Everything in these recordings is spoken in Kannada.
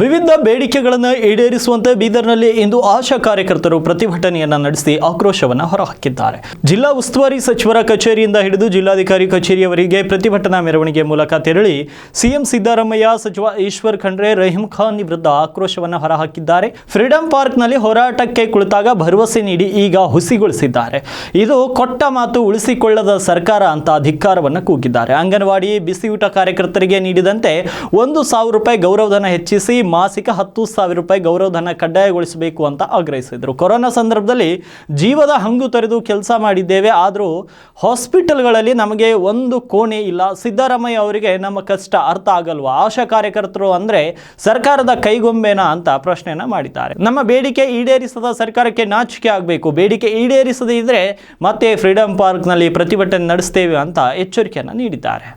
ವಿವಿಧ ಬೇಡಿಕೆಗಳನ್ನು ಈಡೇರಿಸುವಂತೆ ಬೀದರ್ನಲ್ಲಿ ಇಂದು ಆಶಾ ಕಾರ್ಯಕರ್ತರು ಪ್ರತಿಭಟನೆಯನ್ನು ನಡೆಸಿ ಆಕ್ರೋಶವನ್ನು ಹೊರಹಾಕಿದ್ದಾರೆ. ಜಿಲ್ಲಾ ಉಸ್ತುವಾರಿ ಸಚಿವರ ಕಚೇರಿಯಿಂದ ಹಿಡಿದು ಜಿಲ್ಲಾಧಿಕಾರಿ ಕಚೇರಿಯವರೆಗೆ ಪ್ರತಿಭಟನಾ ಮೆರವಣಿಗೆ ಮೂಲಕ ತೆರಳಿ ಸಿಎಂ ಸಿದ್ದರಾಮಯ್ಯ, ಸಚಿವ ಈಶ್ವರ್ ಖಂಡ್ರೆ, ರಹೀಂ ಖಾನ್ ವಿರುದ್ಧ ಆಕ್ರೋಶವನ್ನು ಹೊರಹಾಕಿದ್ದಾರೆ. ಫ್ರೀಡಂ ಪಾರ್ಕ್ನಲ್ಲಿ ಹೋರಾಟಕ್ಕೆ ಕುಳಿತಾಗ ಭರವಸೆ ನೀಡಿ ಈಗ ಹುಸಿಗೊಳಿಸಿದ್ದಾರೆ. ಇದು ಕೊಟ್ಟ ಮಾತು ಉಳಿಸಿಕೊಳ್ಳದ ಸರ್ಕಾರ ಅಂತ ಧಿಕ್ಕಾರವನ್ನು ಕೂಗಿದ್ದಾರೆ. ಅಂಗನವಾಡಿ ಬಿಸಿಯೂಟ ಕಾರ್ಯಕರ್ತರಿಗೆ ನೀಡಿದಂತೆ 1,000 ರೂಪಾಯಿ ಗೌರವಧನ ಹೆಚ್ಚಿಸಿ ಮಾಸಿಕ 10,000 ರೂಪಾಯಿ ಗೌರವಧನ ಕಡ್ಡಾಯಗೊಳಿಸಬೇಕು ಅಂತ ಆಗ್ರಹಿಸಿದರು. ಕೊರೋನಾ ಸಂದರ್ಭದಲ್ಲಿ ಜೀವದ ಹಂಗು ತೊರೆದು ಕೆಲಸ ಮಾಡಿದ್ದೇವೆ, ಆದರೂ ಹಾಸ್ಪಿಟಲ್ಗಳಲ್ಲಿ ನಮಗೆ ಒಂದು ಕೋಣೆ ಇಲ್ಲ. ಸಿದ್ದರಾಮಯ್ಯ ಅವರಿಗೆ ನಮ್ಮ ಕಷ್ಟ ಅರ್ಥ ಆಗಲ್ವಾ? ಆಶಾ ಕಾರ್ಯಕರ್ತರು ಅಂದರೆ ಸರ್ಕಾರದ ಕೈಗೊಂಬೆನಾ ಅಂತ ಪ್ರಶ್ನೆಯನ್ನು ಮಾಡಿದ್ದಾರೆ. ನಮ್ಮ ಬೇಡಿಕೆ ಈಡೇರಿಸದ ಸರ್ಕಾರಕ್ಕೆ ನಾಚಿಕೆ ಆಗಬೇಕು. ಬೇಡಿಕೆ ಈಡೇರಿಸದೇ ಇದ್ರೆ ಮತ್ತೆ ಫ್ರೀಡಂ ಪಾರ್ಕ್ನಲ್ಲಿ ಪ್ರತಿಭಟನೆ ನಡೆಸ್ತೇವೆ ಅಂತ ಎಚ್ಚರಿಕೆಯನ್ನು ನೀಡಿದ್ದಾರೆ.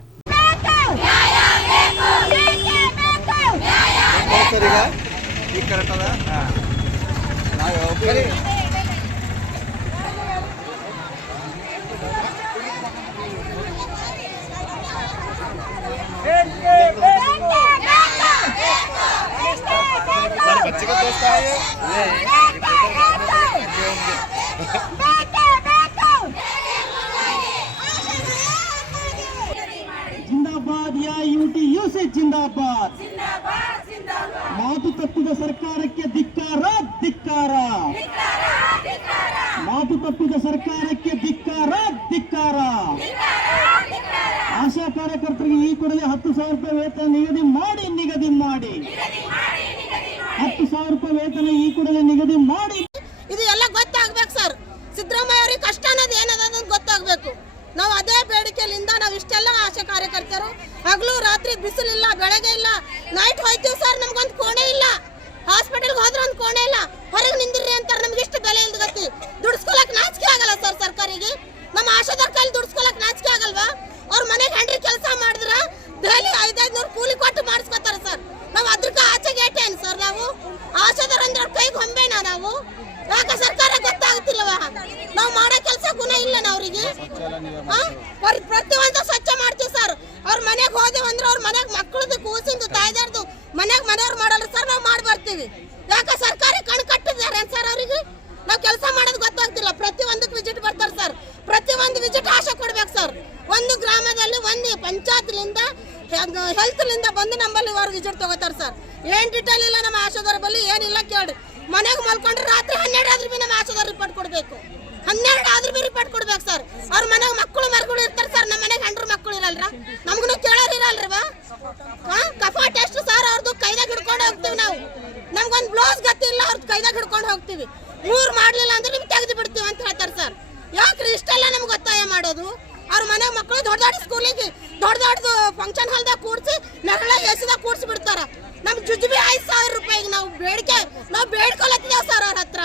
जिंदाबाद या यूटीयू से जिंदाबाद. ಮಾತು ತಪ್ಪಿದ ಸರ್ಕಾರಕ್ಕೆ ಧಿಕ್ಕಾರ ಧಿಕ್ಕಾರ. ಮಾತು ತಪ್ಪಿದ ಸರ್ಕಾರಕ್ಕೆ ಧಿಕ್ಕಾರ ಧಿಕ್ಕಾರ. ಆಶಾ ಕಾರ್ಯಕರ್ತರಿಗೆ ಈ ಕೂಡಲೇ 10,000 ರೂಪಾಯಿ ವೇತನ ನಿಗದಿ ಮಾಡಿ 10,000 ರೂಪಾಯಿ ವೇತನ ಈ ಕೂಡಲೇ ನಿಗದಿ ಮಾಡಿ. ಇದು ಎಲ್ಲ ಗೊತ್ತಾಗ್ಬೇಕು ಸರ್. ಸಿದ್ದರಾಮಯ್ಯ ಅವರಿಗೆ ಕಷ್ಟ ಅನ್ನೋದು ಏನದ ಅಂತ ಗೊತ್ತಾಗಬೇಕು. ನಾವು ಅದೇ ಬೇಡಿಕೆಯಿಂದ ನಾವು ಇಷ್ಟೆಲ್ಲ ಆಶಾ ಕಾರ್ಯಕರ್ತರು ಹಗಲು ರಾತ್ರಿ ಬಿಸಿಲಿಲ್ಲ, ಬೆಳಗ್ಗೆ ಇಲ್ಲ, ನೈಟ್ ಹೋಯ್ತೀವಿ ಸರ್. ನಮ್ಗೊಂದು ಕೋಣೆ ಇಲ್ಲ. ಹಾಸ್ಪಿಟಲ್ಗೆ ಹೋದ್ರೆ ಒಂದು ಕೋಣೆ ಇಲ್ಲ. ಹೊರಗೆ ನಿಂದಿರ್ರಿ ಅಂತಾರೆ. ನಮ್ಗೆ ಇಷ್ಟು ಬೆಲೆ ಇಲ್ದ ಗತಿ. ದುಡಿಸ್ಕೊಳಕ್ ನಾಚಿಕೆ ಆಗಲ್ಲ ಸರ್ ಸರ್ಕಾರಿಗೆ. ನಮ್ಮ ಆಶಾದಾರ ಕೈಲಿ ದುಡಿಸ್ಕೊಳಕ್ ನಾಚಿಕೆ ಆಗಲ್ವಾ? ಅವ್ರ ಮನೆಗೆ ಹೆಂಡ್ರಿ ಕೆಲಸ ಮಾಡಿದ್ರ ಡೈಲಿ 500 ಕೂಲಿ ಕೊಟ್ಟು ಮಾಡಿಸ್ಕೊತಾರೆ ಸರ್. ನಾವು ಅದಕ್ಕೆ ಆಚೆಗೆ ಏಟೇನು ಸರ್? ನಾವು ಆಶಾದಾರ ಅಂದ್ರೆ ಅವ್ರ ಕೈಗೆ ಹೊಂಬೇನಾ ನಾವು? ಯಾಕೆ ಸರ್ಕಾರ ಗೊತ್ತಾಗುತ್ತಿಲ್ಲವ? ನಾವು ಮಾಡೋ ಕೆಲಸ ಗುಣ ಇಲ್ಲ ಅವ್ರಿಗೆ. ಪ್ರತಿಯೊಂದು ಸ್ವಚ್ಛ ಮಾಡ್ತೀವಿ ಸರ್. ಅವ್ರ ಮನೆಗೆ ಹೋದೆವು ಅಂದ್ರೆ ಅವ್ರ ಮನೆಗೆ ಮಕ್ಕಳದು ಕೂಸಿಂದು ತಾಯ್ದಾರ್ದು ಮನೆಯವ್ರು ಮಾಡಲ್ಲ ಸರ್. ನಾವು ಮಾಡಿ ಬರ್ತೀವಿ. ಯಾಕೆ ಸರ್ಕಾರ ಕಣ್ ಕಟ್ಟಿದ್ದಾರೆ ಸರ್ ಅವ್ರಿಗೆ? ನಾವು ಕೆಲಸ ಮಾಡೋದು ಗೊತ್ತಾಗ್ತಿಲ್ಲ. ಪ್ರತಿಯೊಂದಕ್ಕೆ ವಿಸಿಟ್ ಬರ್ತಾರೆ ಸರ್. ಪ್ರತಿಯೊಂದು ವಿಸಿಟ್ ಆಶೆ ಕೊಡ್ಬೇಕು ಸರ್. ಒಂದು ಗ್ರಾಮದಲ್ಲಿ ಒಂದು ಪಂಚಾಯತ್ಲಿಂದ ಹೆಲ್ತ್ಲಿಂದ ಬಂದು ನಮ್ಮಲ್ಲಿ ಅವ್ರು ವಿಸಿಟ್ ತಗೋತಾರೆ ಸರ್. ಏನ್ ಡೀಟೇಲ್ ಇಲ್ಲ ನಮ್ಮ ಆಶಾದಾರ ಬಲ್ಲಿ, ಏನಿಲ್ಲ ಕೇಳಿ. ಮನೆಗೆ ಮಲ್ಕೊಂಡ್ರೆ ರಾತ್ರಿ 12 ಆದ್ರೂ ಬಿ ನಮ್ಮ ಆಶಾದಾರ ರಿಪೋರ್ಟ್ ಕೊಡ್ಬೇಕು. 12 ಆದ್ರೂ ಬಿ ರಿಪೋರ್ಟ್ ಕೊಡ್ಬೇಕು ಸರ್. ಅವ್ರ ಮನೆಗೆ ಮಕ್ಕಳು ಇರ್ತಾರೆ ಸರ್. ನಮ್ಮ ಮನೆಗೆ ಹೆಂಡ್ರು ಮಕ್ಕಳು ಇರಲ್ರ? ನಮ್ಗೂ ಕೇಳೋರು ಇರಲ್ರವ? ಕಫ ಟೆಸ್ಟ್ ಸರ್ ಅವ್ರದ್ದು ಕೈದಾಗ ಹಿಡ್ಕೊಂಡು ಹೋಗ್ತೀವಿ ನಾವು. ನಮ್ಗೊಂದು ಬ್ಲೌಸ್ ಗತಿ ಇಲ್ಲ, ಅವ್ರದ್ದು ಕೈದಾಗ ಹಿಡ್ಕೊಂಡು ಹೋಗ್ತೀವಿ. 3 ಮಾಡ್ಲಿಲ್ಲ ಅಂದ್ರೆ ನಿಮ್ಗೆ ತೆಗೆದು ಬಿಡ್ತೀವಿ ಅಂತ ಹೇಳ್ತಾರೆ ಸರ್. ಯಾಕ್ರಿ ಇಷ್ಟೆಲ್ಲ ನಮ್ಗೆ ಒತ್ತಾಯ ಮಾಡೋದು? ಅವ್ರ ಮನೆಗೆ ಮಕ್ಕಳು ದೊಡ್ಡ ಸ್ಕೂಲಿಗೆ ದೊಡ್ಡದು ಫಂಕ್ಷನ್ ಹಾಲ್ದಾಗ ಕೂಡಿಸಿ ನೆರಳ ಎಸಿದಾಗ ಕೂಡಿಸಿ ಬಿಡ್ತಾರ. ನಮ್ ಜುಜುಬಿ 5,000 ರೂಪಾಯಿಗೆ ನಾವು ಬೇಡ್ಕೊಳತ್ತಿದ್ದೇವೆ ಸರ್. ಅವ್ರ ಹತ್ರ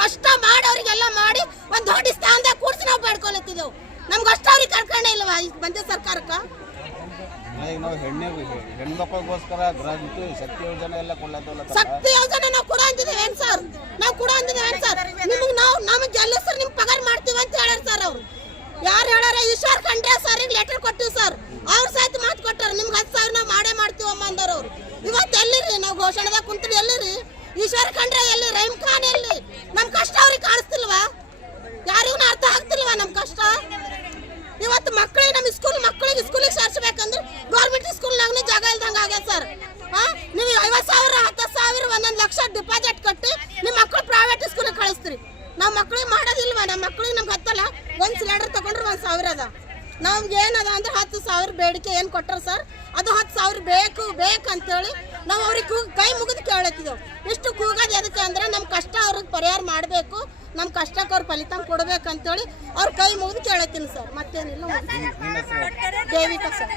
ಕಷ್ಟ ಮಾಡಿ ಅವ್ರಿಗೆಲ್ಲ ಮಾಡಿ ಒಂದ್ ದೊಡ್ಡ ಸ್ಥಾನದಾಗ ಕೂಡಿಸಿ ನಾವು ಬೇಡ್ಕೊಳತ್ತಿದ್ದೇವೆ. ನಮ್ಗೆ ಅಷ್ಟ ಅವ್ರಿಗೆ ಕರ್ಕೊಂಡೇ ಇಲ್ವಾ ಈಗ ಬಂದ ಸರ್ಕಾರಕ್ಕ? ಶಕ್ತಿ ಯೋಜನೆ ನಾವು ಕೂಡ ಅಂತಿದ್ದೇವೆ ಏನ್ ಸರ್? ನಮಗೆ ಗೆಲ್ಲ ಸರ್ ನಿಮ್ ಪಗಾರ ಮಾಡ್ತೀವಿ ಅಂತ ಹೇಳ್ಯಾರ ಸರ್. ಅವ್ರು ಯಾರು ಹೇಳ್ಯಾರ? ಈಶ್ವರ್ ಖಂಡ್ರೆ ಸರ್ ಲೆಟರ್ ಕೊಟ್ಟಿವಿ ಸರ್. ಅವ್ರ ಸಹಿತ ಮಾತು ಕೊಟ್ಟಾರ, ನಿಮ್ಗೆ 10,000 ನಾವು ಮಾಡೇ ಮಾಡ್ತೀವಮ್ಮ ಅಂದವ್ರು. ಅವ್ರು ಇವತ್ತು ಎಲ್ಲಿರಿ? ನಾವು ಘೋಷಣೆದಾಗ ಕುಂತ್ರಿ ಎಲ್ಲಿರಿ? ಈಶ್ವರ್ ಖಂಡ್ರೆ ಎಲ್ಲಿ? ರಹೀಂ ಖಾನ್ ಎಲ್ಲಿ? ನಮ್ ಕಷ್ಟ ಅವ್ರಿಗೆ ಕಾಣಿಸ್ತಿಲ್ವಾ? ಯಾರಿಗೂ ಅರ್ಥ ಆಗ್ತಿಲ್ವಾ ನಮ್ ಕಷ್ಟ? ಇವತ್ತು ಮಕ್ಕಳಿಗೆ ನಮ್ಮ ಸ್ಕೂಲಿಗೆ ಸೇರ್ಸ್ಬೇಕಂದ್ರೆ ಗೌರ್ಮೆಂಟ್ ಸ್ಕೂಲ್ನಾಗ ಜಾಗ ಇಲ್ದಂಗ ಆಗ್ಯದ ಸರ್. ನೀವು 50,000 10,000 1 ಲಕ್ಷ ಡಿಪಾಸಿಟ್ ಕಟ್ಟಿ ನಿಮ್ಮ ಮಕ್ಕಳು ಪ್ರೈವೇಟ್ ಸ್ಕೂಲಿಗೆ ಕಳಿಸ್ತೀರಿ. ನಾವು ಮಕ್ಕಳಿಗೆ ಮಾಡೋದಿಲ್ವಾ? ನಮ್ಮ ಮಕ್ಕಳಿಗೆ ನಮ್ಗೆ ಹತ್ತಲ್ಲ. ಒಂದು ಸಿಲಿಂಡರ್ ತಗೊಂಡ್ರೆ 1,000 ಅದ. ನಮ್ಗೆ ಏನದ ಅಂದ್ರೆ 10,000 ಬೇಡಿಕೆ ಏನು ಕೊಟ್ಟಾರ ಸರ್, ಅದು 10,000 ಬೇಕು ಅಂತೇಳಿ ನಾವು ಅವ್ರಿಗೆ ಕೈ ಮುಗಿದು ಕೇಳತ್ತಿದ್ದೆವು. ಇಷ್ಟು ಕೂಗೋದು ಎದಕ್ಕೆ ಅಂದ್ರೆ ನಮ್ಮ ಕಷ್ಟ ಅವ್ರಿಗೆ ಪರಿಹಾರ ಮಾಡಬೇಕು, ನಮ್ಮ ಕಷ್ಟಕ್ಕೆ ಅವ್ರು ಫಲಿತಾಂಶ ಕೊಡ್ಬೇಕಂತೇಳಿ ಅವ್ರ ಕೈ ಮುಗಿದು ಕೇಳತ್ತೀನಿ ಸರ್. ಮತ್ತೇನಿಲ್ಲ. ದೇವಿಕಾ ಸರ್.